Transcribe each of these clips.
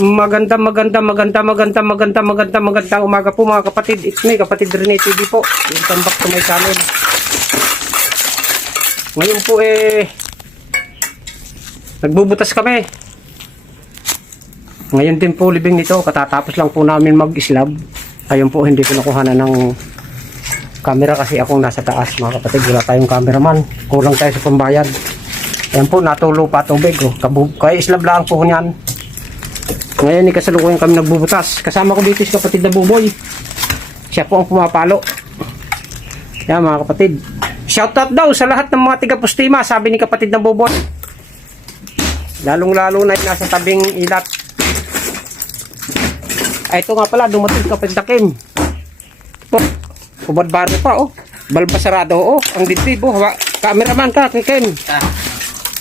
Magandang umaga po mga kapatid. It's me, kapatid Rene TV po. Welcome back to my channel. Ngayon po nagbubutas kami. Ngayon din po libing nito. Katatapos lang po namin mag-slab. Ayun po, hindi ko nakuha ng camera kasi akong nasa taas mga kapatid. Wala tayong cameraman. Kulang tayo sa pambayad. Ayan po, natulo pa tubig. Kaya slab lang po niyan. Ngayon kasalukuyan kami nagbubutas. Kasama ko dito si kapatid na Buboy. Siya po ang pumapalo. Yan mga kapatid. Shoutout daw sa lahat ng mga tiga-Pustima, sabi ni kapatid na Buboy. Lalong-lalo na nasa tabing ilat. Ay, ito nga pala, dumating kapatid na Kim. Kubad-baro pa, oh. Balbasarado, oh. Ang dibdib, oh. Cameraman ka, kay Kim.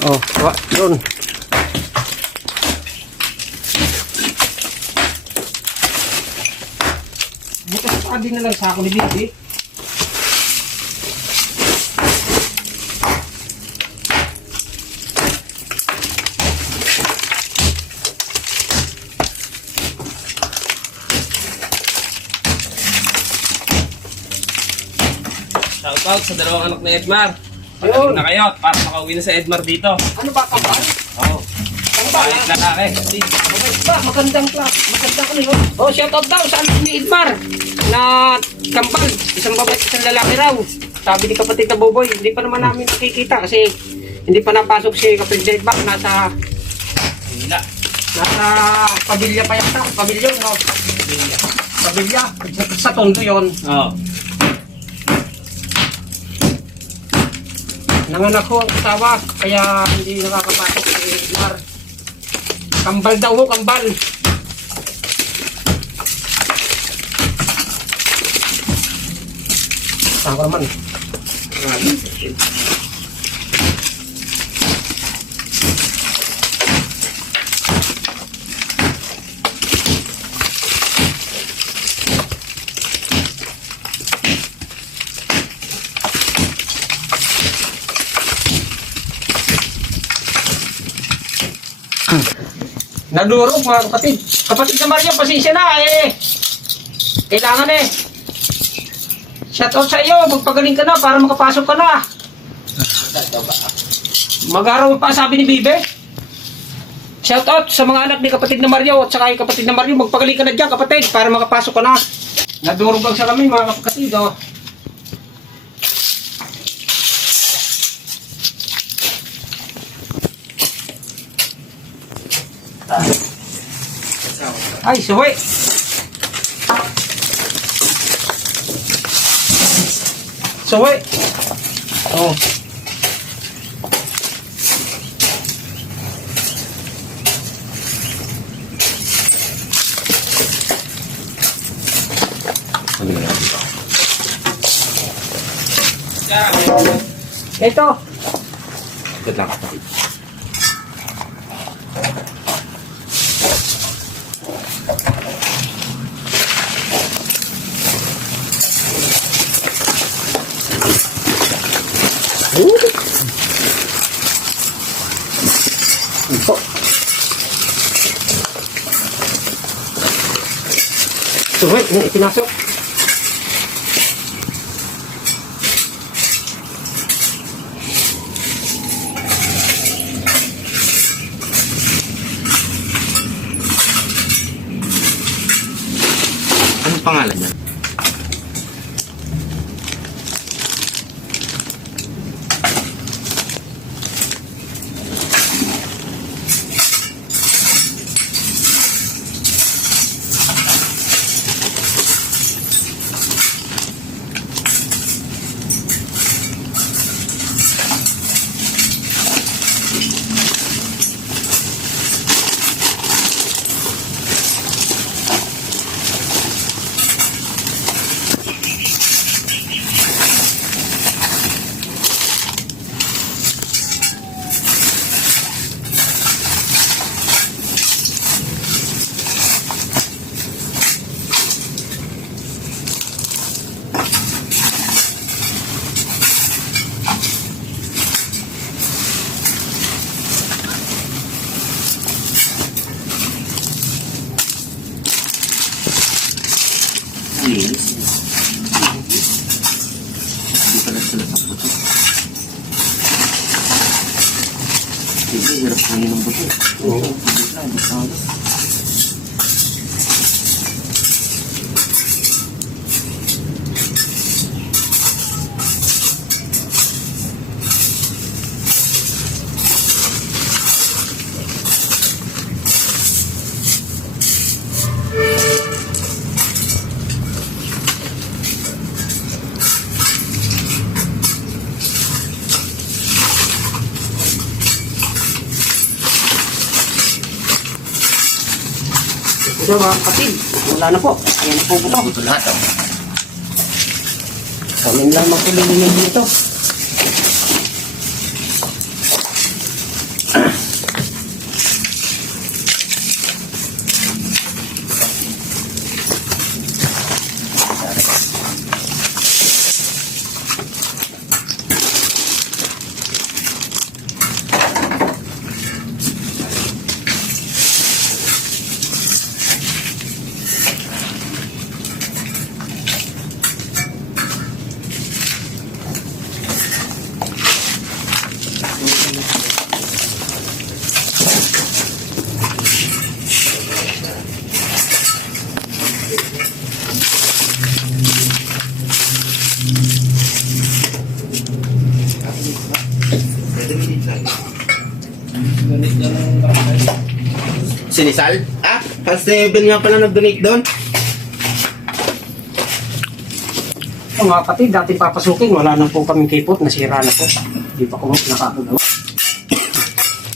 Oh, yun. Bukas pa din na lang sa ako ni Bibi. Shoutout sa dalawang anak na Edmar. Pagaling na kayo para makauwi na sa Edmar dito. Ano ba kapal? Oo. Ano ba? Balik lalaki. Okay ba? Magandang class. Magandang ano yun? Oh, shoutout daw sa anak ni Edmar na kambal. Isang babae, isang lalaki raw. Sabi ni kapatid na Boboy, hindi pa naman namin nakikita kasi hindi pa napasok si kapatid Edmar. Nasa pamilya pa yata. Pamilya, no? Pamilya. Sa Tondo yun. Oo. Nanganak ko ang asawa, kaya hindi nakakapasok si Edmar. Kambal daw ho, kambal. Saan ko naman? Nadurog mga kapatid. Kapatid na Mario, pasensya na kailangan shoutout sa iyo, magpagaling ka na para makapasok ka na. Mag-araw pa sabi ni Bibe. Shoutout sa mga anak ni kapatid na Mario at saka yung kapatid na Mario, magpagaling ka na dyan kapatid para makapasok ka na. Nadurog lang sa kami mga kapatid. Ay, suwi. Suwi. Oh. Ito. Good lang. Ito. Suwi, pinasok. Anong pangalan niya? Linis. Hindi pala sila sa puto. Diba, hirap hangin ng buto. Oo. Hindi na, hindi na. Ito mga kapatid, wala na po. Ayan na po buto. Buto lahat, oh. Kamin lang magpilinin dito. Sinisal? Ah, kasi Ben nga pala nag-donate doon. O mga kapatid, dati papasukin, wala na po kaming kipot, nasira na po. Hindi pa ko nakakagawa.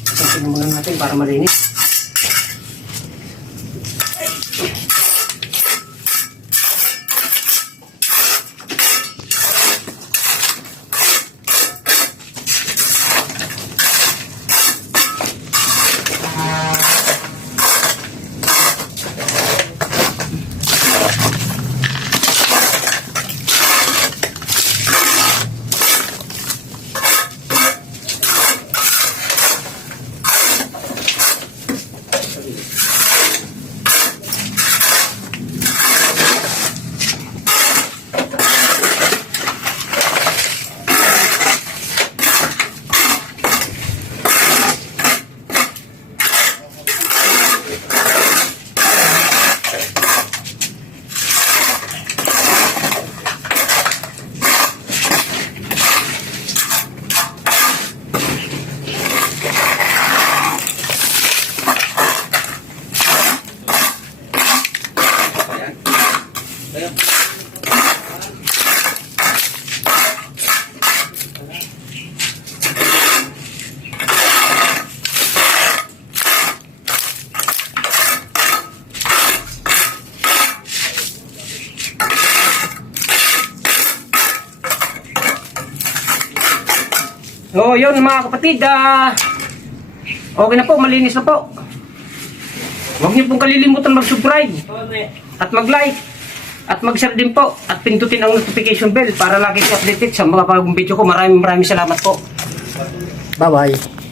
Pasukin muna natin para malinis. So, yun mga kapatid, okay na po, malinis na po. Huwag niyo pong kalilimutan mag-subscribe at mag-like at mag-share din po at pindutin ang notification bell para lagi kayo updated sa mga bagong video ko. Maraming salamat po. Bye-bye.